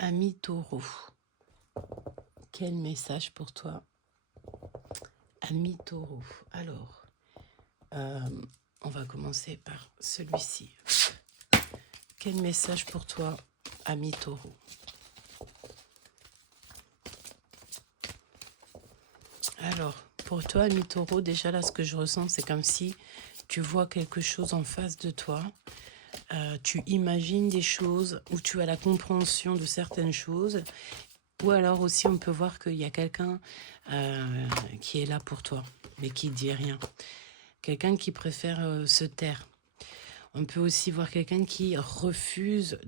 Ami taureau, quel message pour toi, ami taureau? Alors, on va commencer par celui-ci. Quel message pour toi, ami taureau? Alors, pour toi, ami taureau, déjà là, ce que je ressens, c'est comme si tu vois quelque chose en face de toi. Tu imagines des choses ou tu as la compréhension de certaines choses. Ou alors aussi, on peut voir qu'il y a quelqu'un qui est là pour toi, mais qui ne dit rien. Quelqu'un qui préfère se taire. On peut aussi voir quelqu'un qui refuse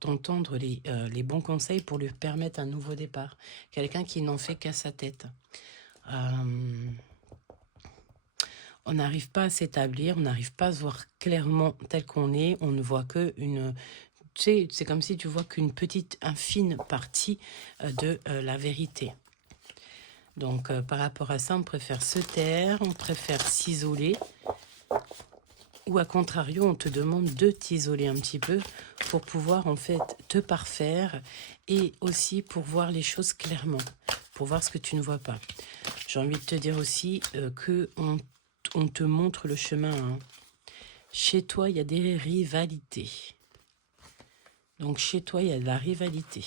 d'entendre les bons conseils pour lui permettre un nouveau départ. Quelqu'un qui n'en fait qu'à sa tête. On n'arrive pas à s'établir, on n'arrive pas à se voir clairement tel qu'on est. On ne voit que une... Tu sais, c'est comme si tu vois qu'une petite, infime partie de la vérité. Donc, par rapport à ça, on préfère se taire, on préfère s'isoler. Ou à contrario, on te demande de t'isoler un petit peu pour pouvoir en fait te parfaire et aussi pour voir les choses clairement, pour voir ce que tu ne vois pas. J'ai envie de te dire aussi que on te montre le chemin. Hein. Chez toi, il y a des rivalités. Donc chez toi, il y a de la rivalité.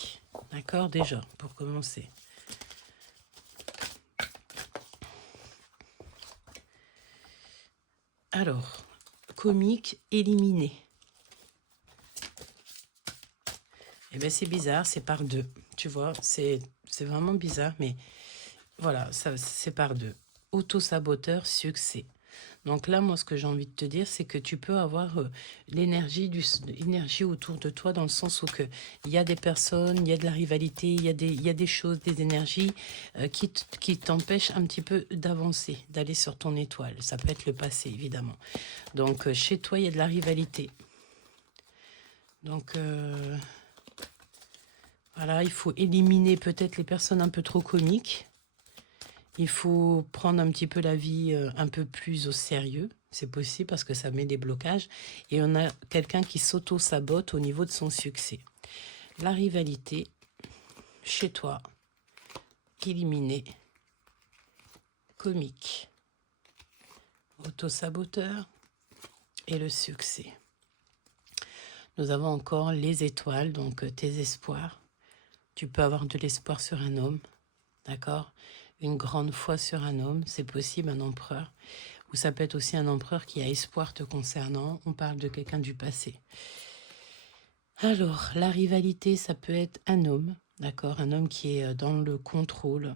D'accord, déjà, pour commencer. Alors, comique éliminé. Eh bien, c'est bizarre, c'est par deux. Tu vois, c'est vraiment bizarre, mais voilà, c'est par deux. Auto-saboteur, succès. Donc là, moi, ce que j'ai envie de te dire, c'est que tu peux avoir l'énergie autour de toi dans le sens où il y a des personnes, il y a de la rivalité, il y a des choses, des énergies qui t'empêchent un petit peu d'avancer, d'aller sur ton étoile. Ça peut être le passé, évidemment. Donc, chez toi, il y a de la rivalité. Donc, voilà, il faut éliminer peut-être les personnes un peu trop comiques. Il faut prendre un petit peu la vie un peu plus au sérieux. C'est possible parce que ça met des blocages. Et on a quelqu'un qui s'auto-sabote au niveau de son succès. La rivalité, chez toi, éliminée, comique, auto-saboteur et le succès. Nous avons encore les étoiles, donc tes espoirs. Tu peux avoir de l'espoir sur un homme, d'accord? Une grande foi sur un homme, c'est possible, un empereur. Ou ça peut être aussi un empereur qui a espoir te concernant. On parle de quelqu'un du passé. Alors, la rivalité, ça peut être un homme, d'accord? Un homme qui est dans le contrôle,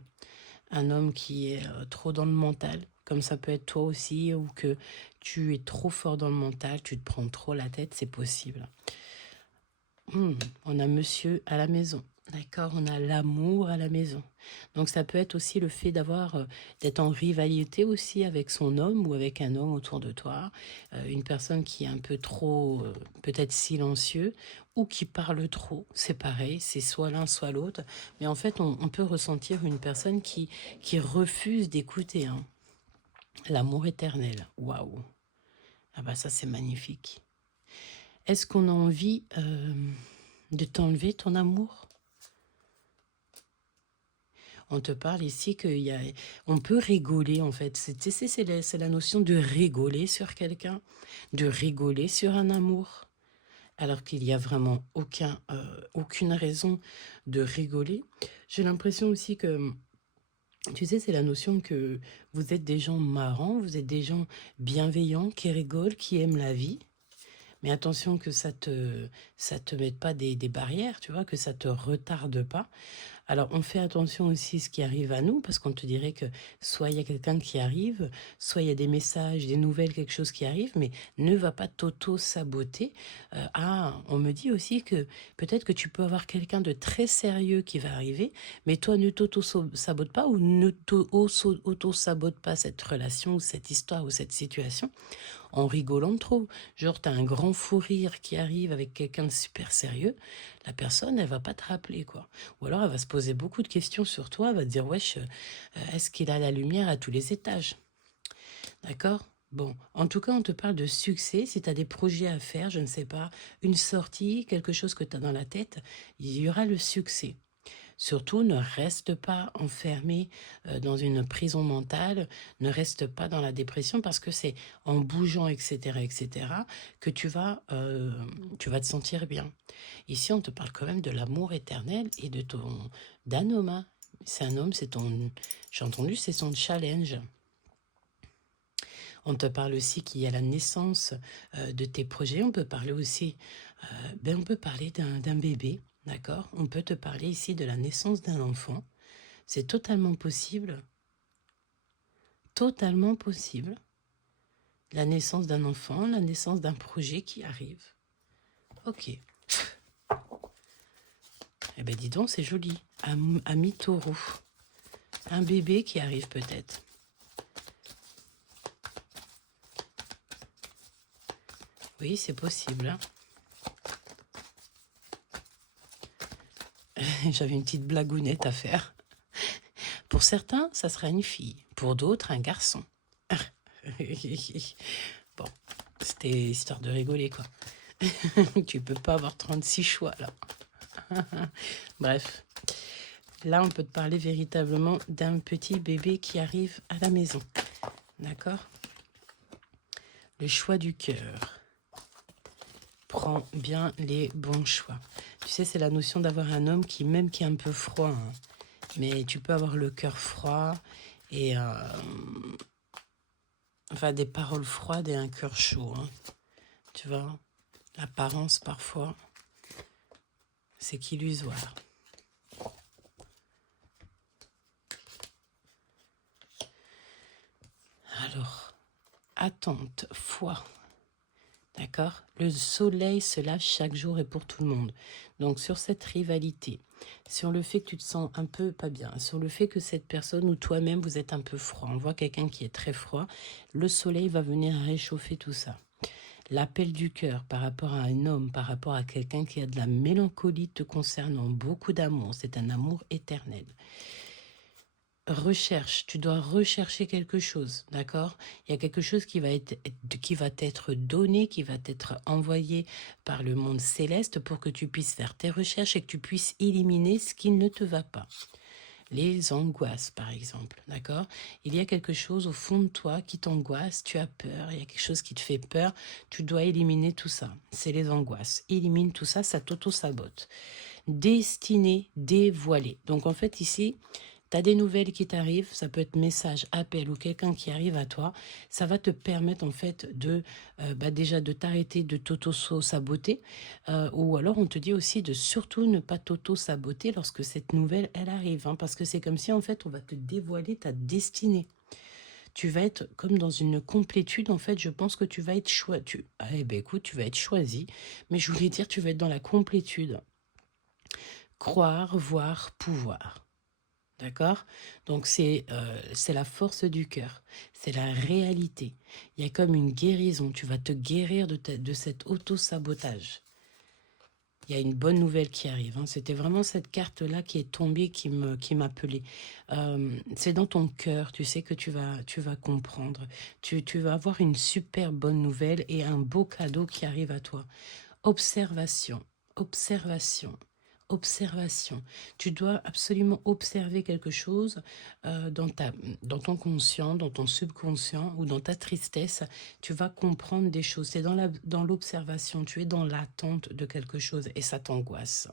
un homme qui est trop dans le mental, comme ça peut être toi aussi, ou que tu es trop fort dans le mental, tu te prends trop la tête, c'est possible. On a monsieur à la maison. D'accord, on a l'amour à la maison. Donc ça peut être aussi le fait d'être en rivalité aussi avec son homme ou avec un homme autour de toi, une personne qui est un peu trop peut-être silencieux ou qui parle trop. C'est pareil, c'est soit l'un soit l'autre. Mais en fait, on peut ressentir une personne qui refuse d'écouter. Hein. L'amour éternel. Waouh. Ah bah ça c'est magnifique. Est-ce qu'on a envie de t'enlever ton amour? On te parle ici on peut rigoler en fait. C'est la notion de rigoler sur quelqu'un, de rigoler sur un amour, alors qu'il n'y a vraiment aucune raison de rigoler. J'ai l'impression aussi que, tu sais, c'est la notion que vous êtes des gens marrants, vous êtes des gens bienveillants, qui rigolent, qui aiment la vie. Mais attention que ça te mette pas des barrières, tu vois, que ça te retarde pas. Alors, on fait attention aussi à ce qui arrive à nous, parce qu'on te dirait que soit il y a quelqu'un qui arrive, soit il y a des messages, des nouvelles, quelque chose qui arrive, mais ne va pas t'auto-saboter. On me dit aussi que peut-être que tu peux avoir quelqu'un de très sérieux qui va arriver, mais toi, ne t'auto-sabote pas ou ne t'auto-sabote pas cette relation ou cette histoire ou cette situation en rigolant trop. Genre, t'as un grand fou rire qui arrive avec quelqu'un de super sérieux, la personne, elle va pas te rappeler, quoi. Ou alors, elle va se poser beaucoup de questions sur toi, elle va te dire, wesh, est-ce qu'il a la lumière à tous les étages? D'accord? Bon, en tout cas, on te parle de succès. Si tu as des projets à faire, je ne sais pas, une sortie, quelque chose que tu as dans la tête, il y aura le succès. Surtout, ne reste pas enfermé dans une prison mentale, ne reste pas dans la dépression parce que c'est en bougeant, etc., que tu vas te sentir bien. Ici, on te parle quand même de l'amour éternel et d'un homme. Hein. C'est un homme, j'ai entendu, c'est son challenge. On te parle aussi qu'il y a la naissance de tes projets. On peut parler aussi, on peut parler d'un bébé, d'accord? On peut te parler ici de la naissance d'un enfant. C'est totalement possible. Totalement possible. La naissance d'un enfant, la naissance d'un projet qui arrive. Ok. Eh bien, dis donc, c'est joli. Ami taureau. Un bébé qui arrive peut-être. Oui, c'est possible. Hein. J'avais une petite blagounette à faire. Pour certains, ça sera une fille. Pour d'autres, un garçon. Bon, c'était histoire de rigoler, quoi. Tu peux pas avoir 36 choix, là. Bref. Là, on peut te parler véritablement d'un petit bébé qui arrive à la maison. D'accord? Le choix du cœur. Prends bien les bons choix. Tu sais, c'est la notion d'avoir un homme qui, même qui est un peu froid, hein, mais tu peux avoir le cœur froid et enfin des paroles froides et un cœur chaud. Hein. Tu vois, l'apparence parfois, c'est qu'illusoire. Alors, attente, foi. D'accord? Le soleil se lève chaque jour et pour tout le monde. Donc, sur cette rivalité, sur le fait que tu te sens un peu pas bien, sur le fait que cette personne ou toi-même, vous êtes un peu froid, on voit quelqu'un qui est très froid, le soleil va venir réchauffer tout ça. L'appel du cœur par rapport à un homme, par rapport à quelqu'un qui a de la mélancolie te concernant, beaucoup d'amour, c'est un amour éternel. Recherche, tu dois rechercher quelque chose, d'accord? Il y a quelque chose qui va t'être donné, qui va t'être envoyé par le monde céleste pour que tu puisses faire tes recherches et que tu puisses éliminer ce qui ne te va pas. Les angoisses, par exemple, d'accord? Il y a quelque chose au fond de toi qui t'angoisse, tu as peur, il y a quelque chose qui te fait peur, tu dois éliminer tout ça. C'est les angoisses. Élimine tout ça, ça t'auto-sabote. Destinée dévoilée. Donc en fait ici, tu as des nouvelles qui t'arrivent, ça peut être message, appel ou quelqu'un qui arrive à toi, ça va te permettre en fait de déjà de t'arrêter de t'auto-saboter ou alors on te dit aussi de surtout ne pas t'auto-saboter lorsque cette nouvelle elle arrive hein, parce que c'est comme si en fait on va te dévoiler ta destinée. Tu vas être comme dans une complétude en fait, je pense que tu vas être choisi. Écoute, tu vas être choisi, mais je voulais dire tu vas être dans la complétude. Croire, voir, pouvoir. D'accord? Donc c'est la force du cœur, c'est la réalité. Il y a comme une guérison, tu vas te guérir de cet auto-sabotage. Il y a une bonne nouvelle qui arrive. Hein. C'était vraiment cette carte-là qui est tombée, qui m'appelait. C'est dans ton cœur, tu sais que tu vas comprendre. Tu vas avoir une super bonne nouvelle et un beau cadeau qui arrive à toi. Observation, observation. Observation. Tu dois absolument observer quelque chose dans ton conscient, dans ton subconscient ou dans ta tristesse. Tu vas comprendre des choses. C'est dans l'observation. Tu es dans l'attente de quelque chose et ça t'angoisse.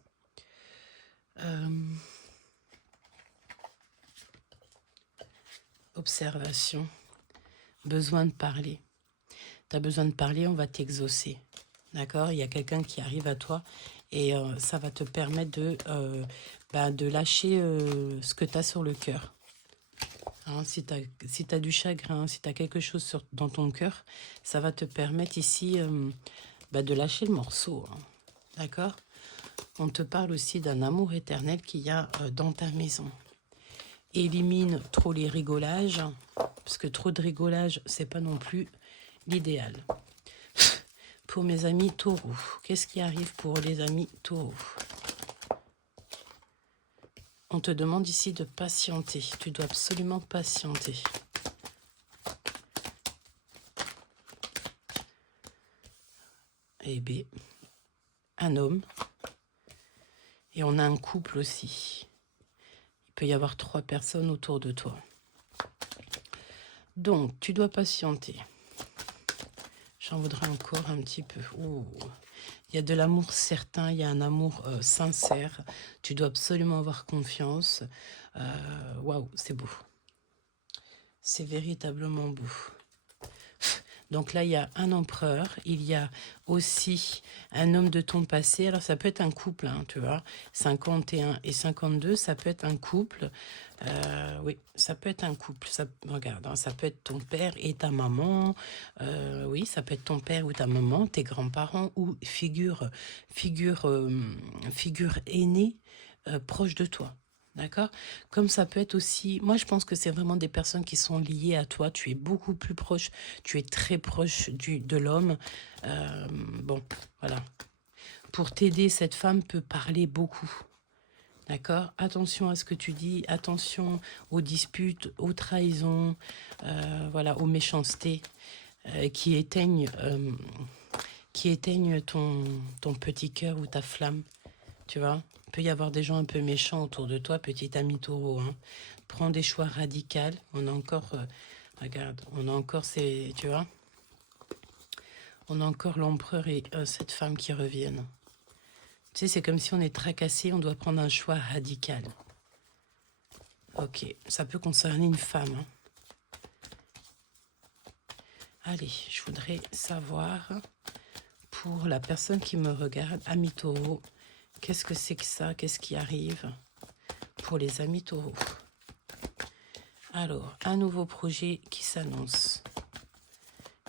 Observation. Besoin de parler. Tu as besoin de parler, on va t'exaucer. D'accord? Il y a quelqu'un qui arrive à toi et ça va te permettre de lâcher ce que tu as sur le cœur. Hein, si tu as du chagrin, si tu as quelque chose dans ton cœur, ça va te permettre ici de lâcher le morceau. Hein. D'accord? On te parle aussi d'un amour éternel qu'il y a dans ta maison. Élimine trop les rigolages, parce que trop de rigolage, c'est pas non plus l'idéal. Pour mes amis taureaux, qu'est-ce qui arrive pour les amis taureaux? On te demande ici de patienter. Tu dois absolument patienter. Et B, un homme. Et on a un couple aussi. Il peut y avoir 3 personnes autour de toi. Donc, tu dois patienter. J'en voudrais encore un petit peu. Ouh. Il y a de l'amour certain, il y a un amour sincère. Tu dois absolument avoir confiance. Waouh, c'est beau. C'est véritablement beau. Donc là, il y a un empereur, il y a aussi un homme de ton passé. Alors, ça peut être un couple, hein, tu vois. 51 et 52, ça peut être un couple. Oui, ça peut être un couple. Ça, regarde, hein, ça peut être ton père et ta maman. Oui, ça peut être ton père ou ta maman, tes grands-parents ou figure aînée proche de toi. D'accord? Comme ça peut être aussi, moi je pense que c'est vraiment des personnes qui sont liées à toi, tu es beaucoup plus proche, tu es très proche de l'homme. Bon, voilà. Pour t'aider, cette femme peut parler beaucoup. D'accord? Attention à ce que tu dis, attention aux disputes, aux trahisons, voilà, aux méchancetés qui éteignent ton petit cœur ou ta flamme. Tu vois, il peut y avoir des gens un peu méchants autour de toi, petit ami taureau. Hein. Prends des choix radicaux. On a encore, regarde, on a encore ces, tu vois, on a encore l'empereur et cette femme qui reviennent. Tu sais, c'est comme si on est tracassé, on doit prendre un choix radical. Ok, ça peut concerner une femme. Hein. Allez, je voudrais savoir, pour la personne qui me regarde, ami taureau, qu'est-ce que c'est que ça? Qu'est-ce qui arrive pour les amis taureaux? Alors, un nouveau projet qui s'annonce.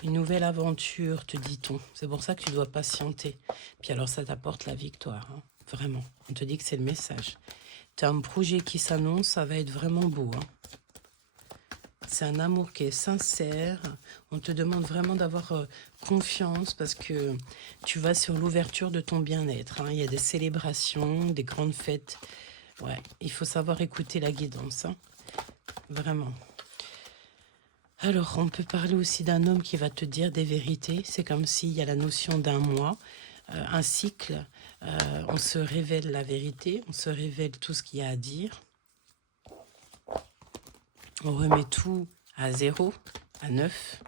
Une nouvelle aventure, te dit-on. C'est pour ça que tu dois patienter. Puis alors, ça t'apporte la victoire. Hein. Vraiment. On te dit que c'est le message. Tu as un projet qui s'annonce, ça va être vraiment beau. Hein. C'est un amour qui est sincère. On te demande vraiment d'avoir confiance parce que tu vas sur l'ouverture de ton bien-être. Hein. Il y a des célébrations, des grandes fêtes. Ouais, il faut savoir écouter la guidance. Hein. Vraiment. Alors, on peut parler aussi d'un homme qui va te dire des vérités. C'est comme s'il y a la notion d'un mois, un cycle. On se révèle la vérité, on se révèle tout ce qu'il y a à dire. On remet tout à 0, à 9.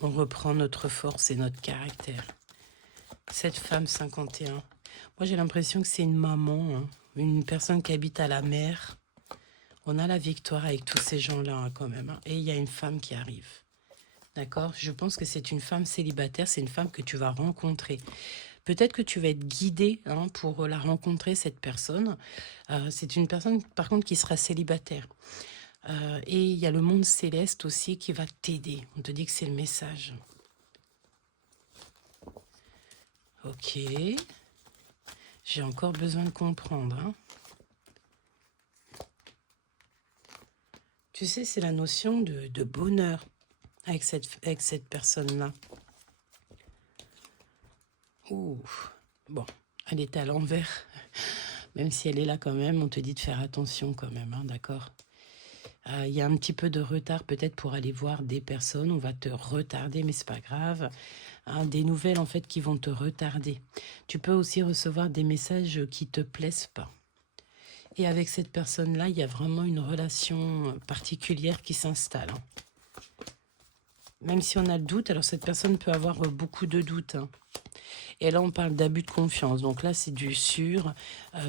On reprend notre force et notre caractère. Cette femme 51, moi j'ai l'impression que c'est une maman, hein, une personne qui habite à la mer. On a la victoire avec tous ces gens-là hein, quand même. Hein, et il y a une femme qui arrive. D'accord? Je pense que c'est une femme célibataire, c'est une femme que tu vas rencontrer. Peut-être que tu vas être guidé hein, pour la rencontrer, cette personne. C'est une personne, par contre, qui sera célibataire. Et il y a le monde céleste aussi qui va t'aider. On te dit que c'est le message. Ok. J'ai encore besoin de comprendre. Hein. Tu sais, c'est la notion de bonheur avec cette personne-là. Ouh. Bon, elle est à l'envers. Même si elle est là quand même, on te dit de faire attention quand même, hein, d'accord? Il y a un petit peu de retard peut-être pour aller voir des personnes. On va te retarder, mais c'est pas grave. Hein, des nouvelles en fait qui vont te retarder. Tu peux aussi recevoir des messages qui te plaisent pas. Et avec cette personne-là, il y a vraiment une relation particulière qui s'installe. Hein. Même si on a le doute, alors cette personne peut avoir beaucoup de doutes. Hein. Et là, on parle d'abus de confiance. Donc là, c'est du sûr.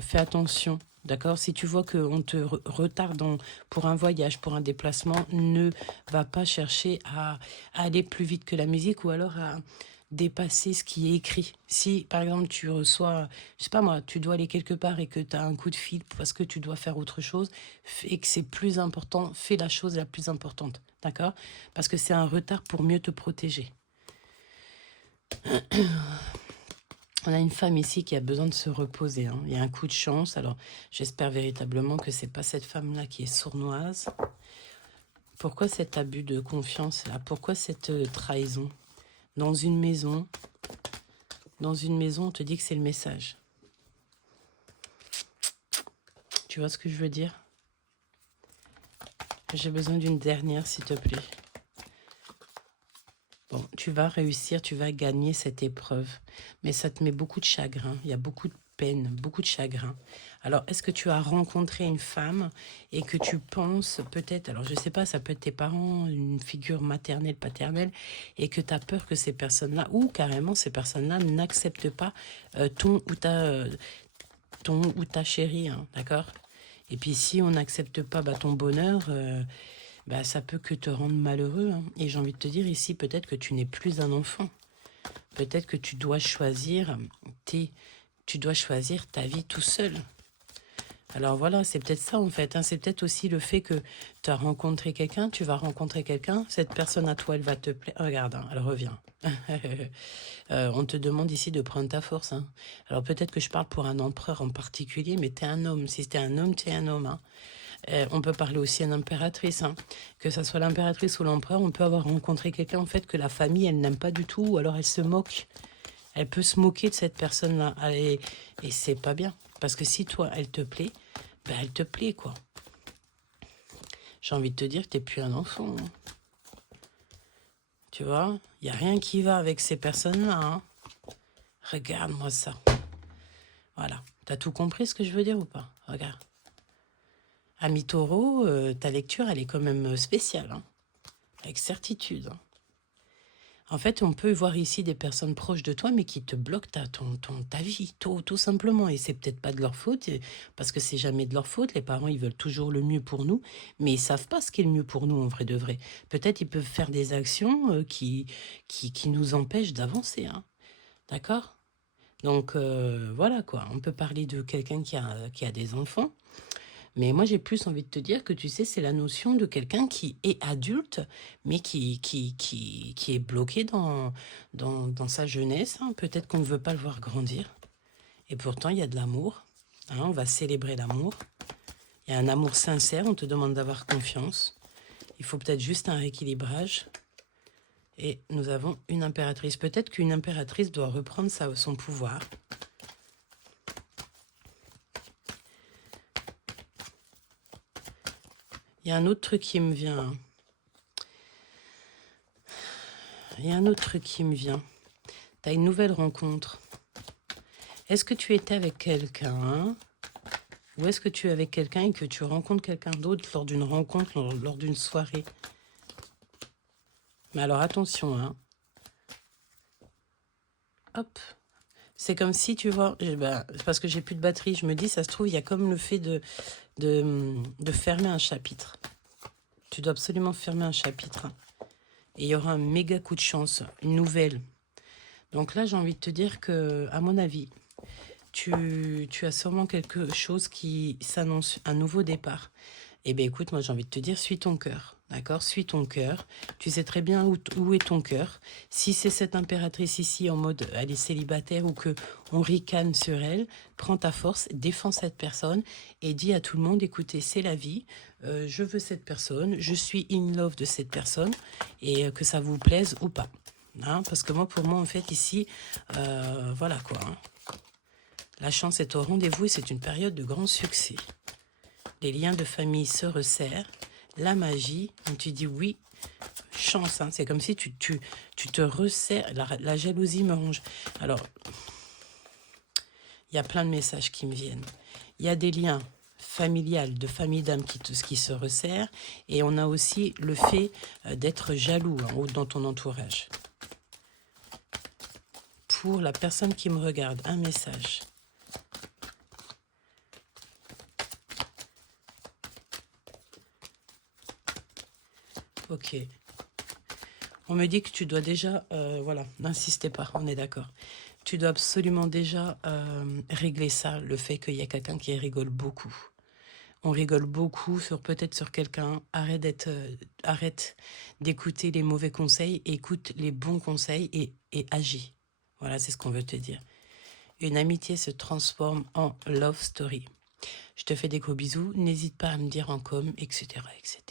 Fais attention. D'accord? Si tu vois qu'on te retarde pour un voyage, pour un déplacement, ne va pas chercher à aller plus vite que la musique ou alors à dépasser ce qui est écrit. Si, par exemple, tu reçois, je sais pas moi, tu dois aller quelque part et que tu as un coup de fil parce que tu dois faire autre chose et que c'est plus important, fais la chose la plus importante. D'accord? Parce que c'est un retard pour mieux te protéger. On a une femme ici qui a besoin de se reposer. Hein. Il y a un coup de chance. Alors, j'espère véritablement que c'est pas cette femme-là qui est sournoise. Pourquoi cet abus de confiance-là? Pourquoi cette trahison? Dans une maison, on te dit que c'est le message. Tu vois ce que je veux dire? J'ai besoin d'une dernière, s'il te plaît. Bon, tu vas réussir, tu vas gagner cette épreuve. Mais ça te met beaucoup de chagrin. Il y a beaucoup de peine, beaucoup de chagrin. Alors, est-ce que tu as rencontré une femme et que tu penses peut-être, alors je ne sais pas, ça peut être tes parents, une figure maternelle, paternelle, et que tu as peur que ces personnes-là, ou carrément ces personnes-là, n'acceptent pas ton ou ta chérie, hein, d'accord? Et puis si on n'accepte pas ton bonheur, ça peut que te rendre malheureux, hein. Et j'ai envie de te dire ici, peut-être que tu n'es plus un enfant. Peut-être que tu dois choisir ta vie tout seul. Alors voilà, c'est peut-être ça en fait, hein. C'est peut-être aussi le fait que tu as rencontré quelqu'un, tu vas rencontrer quelqu'un, cette personne à toi, elle va te plaire. Regarde, hein, elle revient. On te demande ici de prendre ta force, hein. Alors peut-être que je parle pour un empereur en particulier, mais tu es un homme. Si tu es un homme, tu es un homme, hein. On peut parler aussi à une impératrice, hein. Que ça soit l'impératrice ou l'empereur, on peut avoir rencontré quelqu'un en fait que la famille, elle n'aime pas du tout, ou alors elle se moque. Elle peut se moquer de cette personne-là. Et c'est pas bien. Parce que si toi, elle te plaît, elle te plaît, quoi. J'ai envie de te dire que t'es plus un enfant, hein. Tu vois, il n'y a rien qui va avec ces personnes-là, hein. Regarde-moi ça. Voilà. T'as tout compris ce que je veux dire ou pas? Regarde. Ami Taureau, ta lecture, elle est quand même spéciale, hein. Avec certitude, hein. En fait, on peut voir ici des personnes proches de toi, mais qui te bloquent ta vie, tout simplement. Et c'est peut-être pas de leur faute, parce que c'est jamais de leur faute. Les parents, ils veulent toujours le mieux pour nous, mais ils savent pas ce qui est le mieux pour nous, en vrai de vrai. Peut-être ils peuvent faire des actions qui nous empêchent d'avancer, hein. D'accord? Donc, voilà, quoi. On peut parler de quelqu'un qui a des enfants. Mais moi, j'ai plus envie de te dire que, tu sais, c'est la notion de quelqu'un qui est adulte, mais qui est bloqué dans sa jeunesse, hein. Peut-être qu'on ne veut pas le voir grandir. Et pourtant, il y a de l'amour, hein. On va célébrer l'amour. Il y a un amour sincère, on te demande d'avoir confiance. Il faut peut-être juste un rééquilibrage. Et nous avons une impératrice. Peut-être qu'une impératrice doit reprendre son pouvoir. Il y a un autre truc qui me vient. Tu as une nouvelle rencontre. Est-ce que tu étais avec quelqu'un? Ou est-ce que tu es avec quelqu'un et que tu rencontres quelqu'un d'autre lors d'une rencontre, lors d'une soirée? Mais alors attention, hein. Hop. C'est comme si, tu vois, parce que j'ai plus de batterie, je me dis, ça se trouve, il y a comme le fait de fermer un chapitre. Tu dois absolument fermer un chapitre. Et il y aura un méga coup de chance, une nouvelle. Donc là, j'ai envie de te dire que, à mon avis, tu as sûrement quelque chose qui s'annonce, un nouveau départ. Eh bien, écoute, moi, j'ai envie de te dire, suis ton cœur, d'accord? Suis ton cœur. Tu sais très bien où est ton cœur. Si c'est cette impératrice ici, en mode, elle est célibataire ou que on ricane sur elle, prends ta force, défends cette personne et dis à tout le monde, écoutez, c'est la vie, je veux cette personne, je suis in love de cette personne et que ça vous plaise ou pas. Hein? Parce que moi, pour moi, en fait, ici, voilà quoi, hein. La chance est au rendez-vous et c'est une période de grand succès. Les liens de famille se resserrent. La magie, quand tu dis oui, chance, hein, c'est comme si tu te resserres. La jalousie me ronge. Alors, il y a plein de messages qui me viennent. Il y a des liens familiales, de famille d'âme qui se resserrent. Et on a aussi le fait d'être jaloux, hein, dans ton entourage. Pour la personne qui me regarde, un message. Ok. On me dit que tu dois déjà, voilà, n'insistez pas, on est d'accord. Tu dois absolument déjà régler ça, le fait qu'il y a quelqu'un qui rigole beaucoup. On rigole beaucoup peut-être sur quelqu'un. Arrête d'écouter les mauvais conseils, écoute les bons conseils et agis. Voilà, c'est ce qu'on veut te dire. Une amitié se transforme en love story. Je te fais des gros bisous. N'hésite pas à me dire en com, etc., etc.